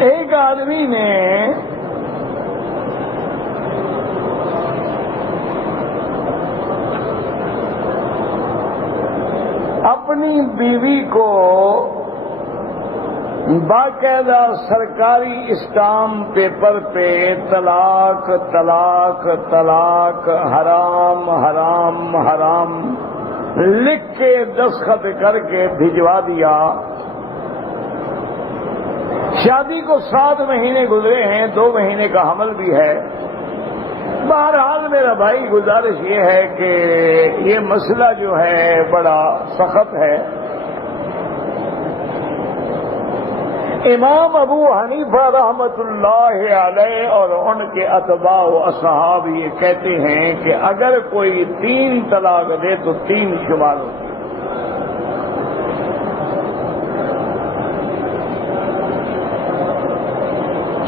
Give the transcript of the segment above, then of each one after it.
ایک آدمی نے اپنی بیوی کو باقاعدہ سرکاری اسٹامپ پیپر پہ طلاق طلاق طلاق حرام حرام حرام لکھ کے دستخط کر کے بھجوا دیا. شادی کو 7 مہینے گزرے ہیں، 2 مہینے کا حمل بھی ہے. بہرحال میرا بھائی گزارش یہ ہے کہ یہ مسئلہ جو ہے بڑا سخت ہے. امام ابو حنیفہ رحمت اللہ علیہ اور ان کے اتباع و اصحاب یہ کہتے ہیں کہ اگر کوئی 3 طلاق دے تو 3 شمار ہوتی ہے.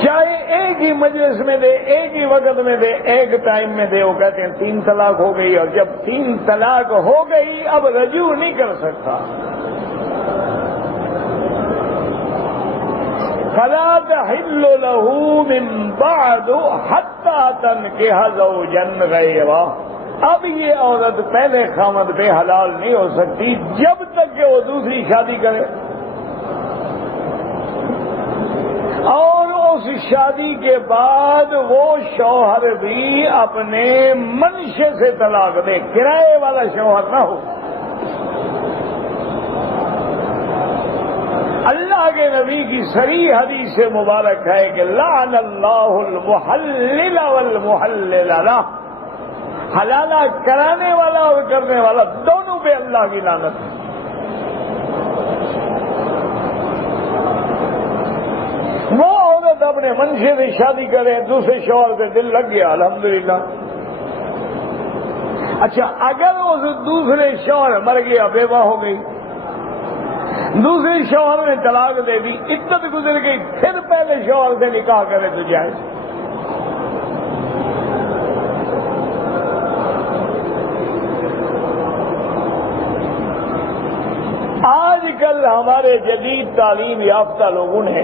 چاہے ایک ہی مجلس میں دے، ایک ہی وقت میں دے، ایک ٹائم میں دے، وہ کہتے ہیں 3 طلاق ہو گئی. اور جب 3 طلاق ہو گئی اب رجوع نہیں کر سکتا. فلا تحل له من بعد حتى تنكح زوجا غيره. اب یہ عورت پہلے خامد پہ حلال نہیں ہو سکتی جب تک کہ وہ دوسری شادی کرے، اور اس شادی کے بعد وہ شوہر بھی اپنے منشے سے طلاق دے، کرائے والا شوہر نہ ہو. اللہ کے نبی کی صریح حدیث سے مبارک ہے کہ لعن اللہ المحلل والمحلل له. حلالہ کرانے والا اور کرنے والا دونوں پہ اللہ کی لعنت ہے. وہ عورت اپنے منشے سے شادی کرے، دوسرے شوہر سے دل لگ گیا، الحمدللہ. اچھا، اگر اس دوسرے شوہر مر گیا، بیوہ ہو گئی، دوسرے شوہر نے طلاق دے دی، عدت گزر گئی، پھر پہلے شوہر سے نکاح کرے تو جائز. آج کل ہمارے جدید تعلیم یافتہ لوگوں نے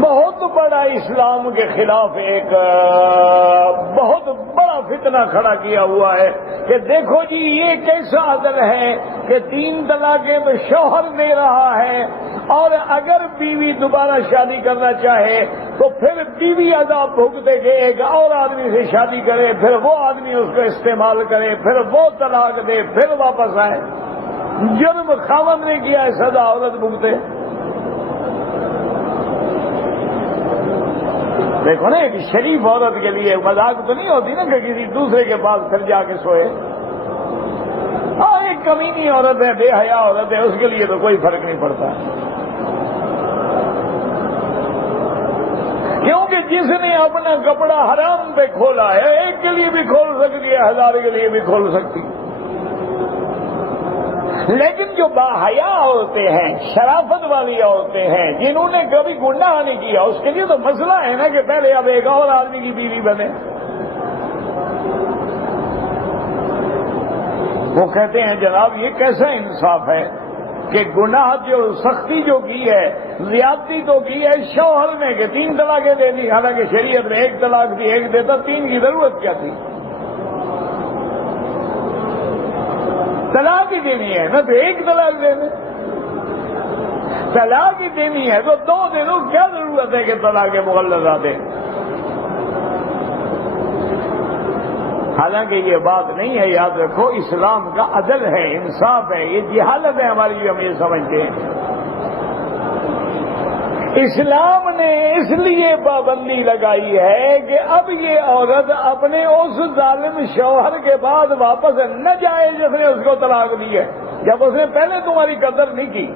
بہت بڑا اسلام کے خلاف ایک بہت بڑا فتنہ کھڑا کیا ہوا ہے کہ دیکھو جی یہ کیسا عدل ہے کہ 3 طلاقیں تو شوہر دے رہا ہے، اور اگر بیوی دوبارہ شادی کرنا چاہے تو پھر بیوی عذاب بھگتے کہ ایک اور آدمی سے شادی کرے، پھر وہ آدمی اس کو استعمال کرے، پھر وہ طلاق دے، پھر واپس آئے. جرم خاوند نے کیا ہے، سزا عورت بھگتے. دیکھو نا، ایک شریف عورت کے لیے مذاق تو نہیں ہوتی نا کہ کسی دوسرے کے پاس پھر جا کے سوئے. ایک کمینی عورت ہے، بے حیا عورت ہے، اس کے لیے تو کوئی فرق نہیں پڑتا. کیونکہ جس نے اپنا کپڑا حرام پہ کھولا ہے، ایک کے لیے بھی کھول سکتی ہے، 1000 کے لیے بھی کھول سکتی. لیکن جو باحیا عورتیں ہیں، شرافت والی عورتیں ہیں، جنہوں نے کبھی گناہ نہیں کیا، اس کے لیے تو مسئلہ ہے نا کہ پہلے اب ایک اور آدمی کی بیوی بنے. وہ کہتے ہیں جناب یہ کیسا انصاف ہے کہ گناہ جو سختی جو کی ہے، زیادتی تو کی ہے شوہر نے کہ 3 طلاقیں دے دی، حالانکہ شریعت میں 1 طلاق دی، 1 دیتا، 3 کی ضرورت کیا تھی؟ طلاق ہی دینی ہے نا تو 1 طلاق دے دیں. طلاق ہی دینی ہے تو 2 دے دو، کیا ضرورت ہے کہ طلاق مغلظہ دیں؟ حالانکہ یہ بات نہیں ہے، یاد رکھو اسلام کا عدل ہے، انصاف ہے. یہ جہالت ہے ہماری جو ہم یہ سمجھتے ہیں. اسلام نے اس لیے پابندی لگائی ہے کہ اب یہ عورت اپنے اس ظالم شوہر کے بعد واپس نہ جائے جس نے اس کو طلاق دی ہے. جب اس نے پہلے تمہاری قدر نہیں کی،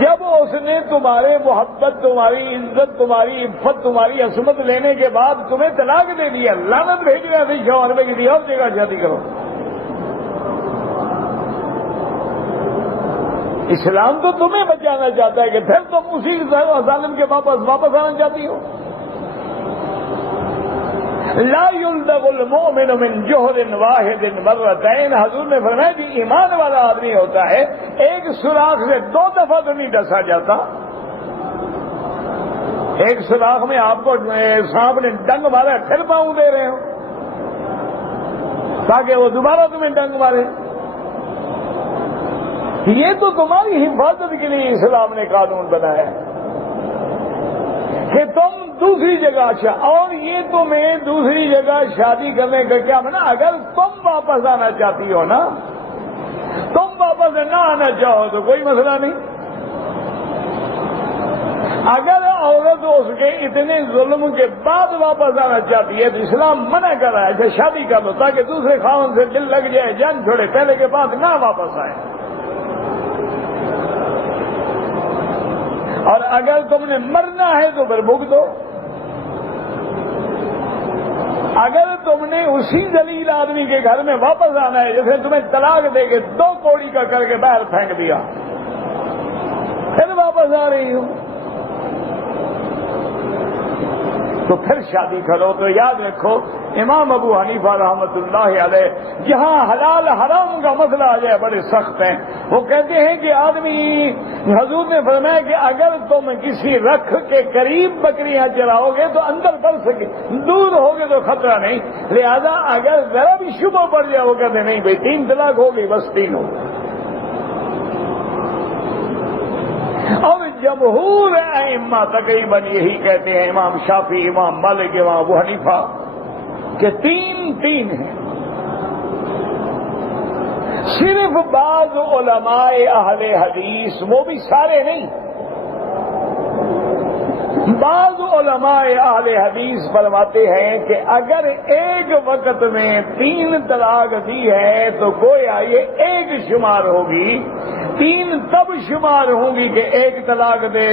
جب اس نے تمہارے محبت، تمہاری عزت، تمہاری عفت، تمہاری عصمت لینے کے بعد تمہیں طلاق دے دیا، لعنت بھیج رہے تھے شوہر میں کسی اور جگہ شادی کرو. اسلام تو تمہیں بچانا چاہتا ہے کہ پھر تم اسی ظالم کے واپس آنا چاہتی ہو. لا يلدغ المؤمن من جوہر واحد مرتين، حضور نے فرمایا کہ ایمان والا آدمی ہوتا ہے ایک سوراخ سے 2 دفعہ تو نہیں ڈسا جاتا. ایک سوراخ میں آپ کو سانپ نے ڈنگ مارا پھر پاؤں دے رہے ہو تاکہ وہ دوبارہ تمہیں ڈنگ مارے. یہ تو تمہاری حفاظت کے لیے اسلام نے قانون بنایا ہے کہ تم دوسری جگہ اور یہ تمہیں دوسری جگہ شادی کرنے کا کیا بنا. اگر تم واپس آنا چاہتی ہو نا، تم واپس نہ آنا چاہو تو کوئی مسئلہ نہیں. اگر عورت اس کے اتنے ظلم کے بعد واپس آنا چاہتی ہے تو اسلام منع کر رہا ہے کہ شادی کر لو تاکہ دوسرے خاوند سے دل لگ جائے، جان چھوڑے، پہلے کے بعد نہ واپس آئے. اور اگر تم نے مرنا ہے تو پھر بھگتو. اگر تم نے اسی ذلیل آدمی کے گھر میں واپس آنا ہے جیسے تمہیں طلاق دے کے 2 کوڑی کا کر کے باہر پھینک دیا، پھر واپس آ رہی ہو تو پھر شادی کرو. تو یاد رکھو امام ابو حنیفہ رحمۃ اللہ علیہ جہاں حلال حرام کا مسئلہ آ جائے بڑے سخت ہیں. وہ کہتے ہیں کہ آدمی، حضور نے فرمایا کہ اگر تم کسی رکھ کے قریب بکریاں چراؤ گے تو اندر بڑھ سکے، دور ہوگے تو خطرہ نہیں. لہذا اگر ذرا بھی شبہ پڑ جائے وہ کہتے نہیں بھائی 3 طلاق ہو گئی، بس 3 ہو. اور جمہور ائمہ تقریباً یہی کہتے ہیں، امام شافعی، امام مالک، امام ابو حنیفہ، کہ 3 ہیں. صرف بعض علماء اہل حدیث، وہ بھی سارے نہیں، بعض علماء اہل حدیث فرماتے ہیں کہ اگر ایک وقت میں 3 طلاق دی ہے تو گویا یہ ایک شمار ہوگی. 3 تب شمار ہوں گی کہ 1 طلاق دے،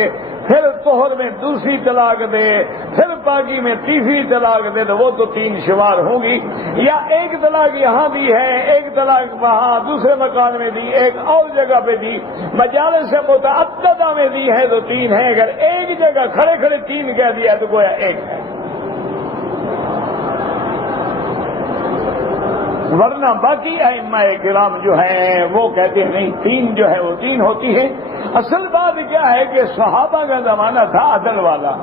پھر طہر میں دوسری طلاق دے، پھر پاکی میں تیسری طلاق دے تو وہ تو 3 شمار ہوں گی. یا 1 طلاق یہاں دی ہے، 1 طلاق وہاں دوسرے مکان میں دی، 1 اور جگہ پہ دی، مجالس سے متعددہ میں دی ہے تو 3 ہے. اگر ایک جگہ کھڑے کھڑے 3 کہہ دیا تو گویا 1 ہے. ورنہ باقی ائمہ کرام جو ہیں وہ کہتے ہیں نہیں، 3 جو ہے وہ 3 ہوتی ہے. اصل بات کیا ہے کہ صحابہ کا زمانہ تھا عدل والا،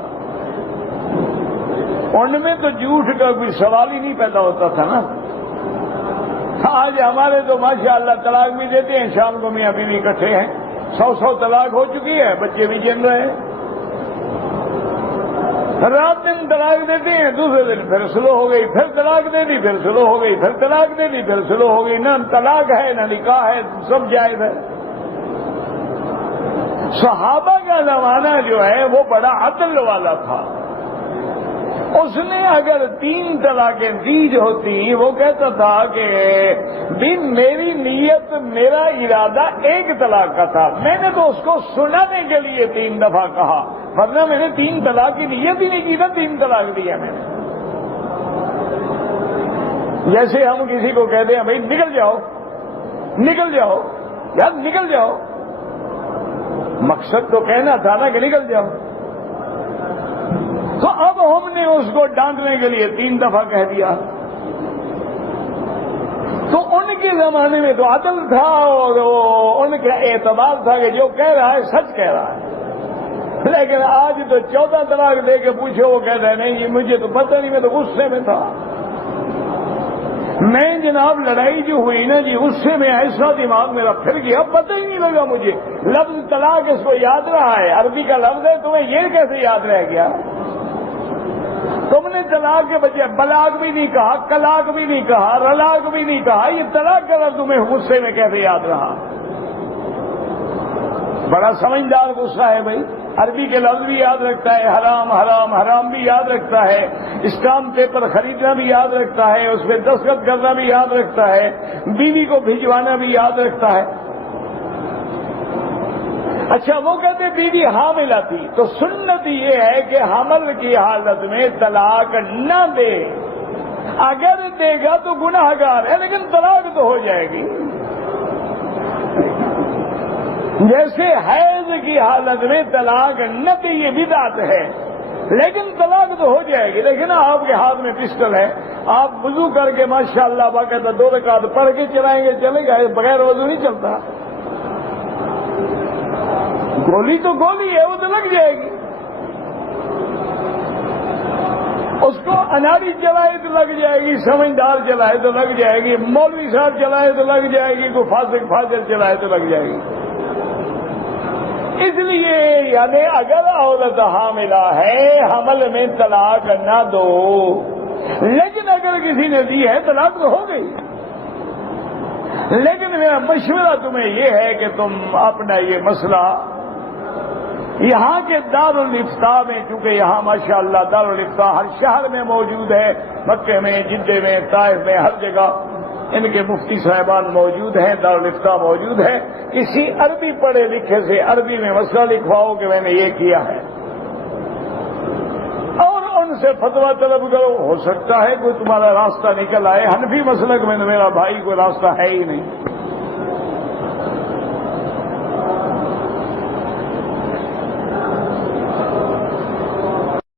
ان میں تو جھوٹ کا کوئی سوال ہی نہیں پیدا ہوتا تھا نا. آج ہمارے تو ماشاءاللہ طلاق بھی دیتے ہیں، شام کو میاں بیوی اکٹھے ہیں، 100 طلاق ہو چکی ہے، بچے بھی جن رہے ہیں. رات دن طلاق دیتے ہیں، دوسرے دن پھر سلو ہو گئی، پھر طلاق دے دی، پھر سلو ہو گئی، پھر طلاق دے دی، پھر سلو ہو گئی. نہ طلاق ہے نہ نکاح ہے، سب جائز ہے. صحابہ کا زمانہ جو ہے وہ بڑا عدل والا تھا. اس نے اگر 3 طلاقیں دی ہوتی، وہ کہتا تھا کہ میری نیت، میرا ارادہ 1 طلاق کا تھا، میں نے تو اس کو سنانے کے لیے 3 دفعہ کہا، ورنہ میں نے 3 طلاق کی نیت ہی نہیں کی تھا. 3 طلاق دی ہے میں نے. جیسے ہم کسی کو کہتے ہیں بھائی نکل جاؤ، نکل جاؤ یار، نکل جاؤ، مقصد تو کہنا تھا نا کہ نکل جاؤ. تو اب ہم نے اس کو ڈانٹنے کے لیے 3 دفعہ کہہ دیا. تو ان کے زمانے میں تو عدل تھا اور ان کا اعتبار تھا کہ جو کہہ رہا ہے سچ کہہ رہا ہے. لیکن آج تو 14 طلاق دے کے پوچھو وہ کہتا ہے نہیں مجھے تو پتہ نہیں، میں تو غصے میں تھا. میں جناب لڑائی جو ہوئی نا جی، اس سے میں ایسا دماغ میرا پھر گیا، پتہ ہی نہیں لگا مجھے. لفظ طلاق اس کو یاد رہا ہے، عربی کا لفظ ہے، تمہیں یہ کیسے یاد رہ گیا؟ تم نے طلاق کے بجائے بلاغ بھی نہیں کہا، کلاق بھی نہیں کہا، رلاق بھی نہیں کہا، یہ طلاق کا لفظ تمہیں غصے میں کیسے یاد رہا؟ بڑا سمجھدار غصہ ہے بھائی. عربی کے لفظ بھی یاد رکھتا ہے، حرام حرام حرام بھی یاد رکھتا ہے، اسٹامپ پیپر خریدنا بھی یاد رکھتا ہے، اس پہ دستخط کرنا بھی یاد رکھتا ہے، بیوی کو بھجوانا بھی یاد رکھتا ہے. اچھا وہ کہتے بیوی حاملہ تھی تو سنت یہ ہے کہ حمل کی حالت میں طلاق نہ دے. اگر دے گا تو گناہ گار ہے لیکن طلاق تو ہو جائے گی. جیسے حیض کی حالت میں طلاق نہ دے یہ بدعت ہے، لیکن طلاق تو ہو جائے گی. لیکن آپ کے ہاتھ میں پسٹل ہے, آپ وضو کر کے ماشاءاللہ باقاعدہ 2 رکعت پڑھ کے چلائیں گے, چلے گا. بغیر وضو نہیں چلتا. گولی تو گولی ہے, وہ تو لگ جائے گی. اس کو اناڑی چلائے تو لگ جائے گی, سمجھدار چلائے تو لگ جائے گی, مولوی صاحب چلائے تو لگ جائے گی, کوئی فاسق فاجر چلائے تو لگ جائے گی. اس لیے یعنی اگر عورت حاملہ ہے حمل میں طلاق نہ دو, لیکن اگر کسی نے دی ہے طلاق تو ہو گئی. لیکن میرا مشورہ تمہیں یہ ہے کہ تم اپنا یہ مسئلہ یہاں کے دارالافتاء میں, چونکہ یہاں ماشاءاللہ دارالافتاء ہر شہر میں موجود ہے, مکے میں, جدے میں, طائف میں, ہر جگہ ان کے مفتی صاحبان موجود ہیں, دارالافتاء موجود ہے. کسی عربی پڑھے لکھے سے عربی میں مسئلہ لکھواؤ کہ میں نے یہ کیا ہے, اور ان سے فتویٰ طلب کرو. ہو سکتا ہے کوئی تمہارا راستہ نکل آئے. حنفی مسلک میں میرا بھائی کوئی راستہ ہے ہی نہیں.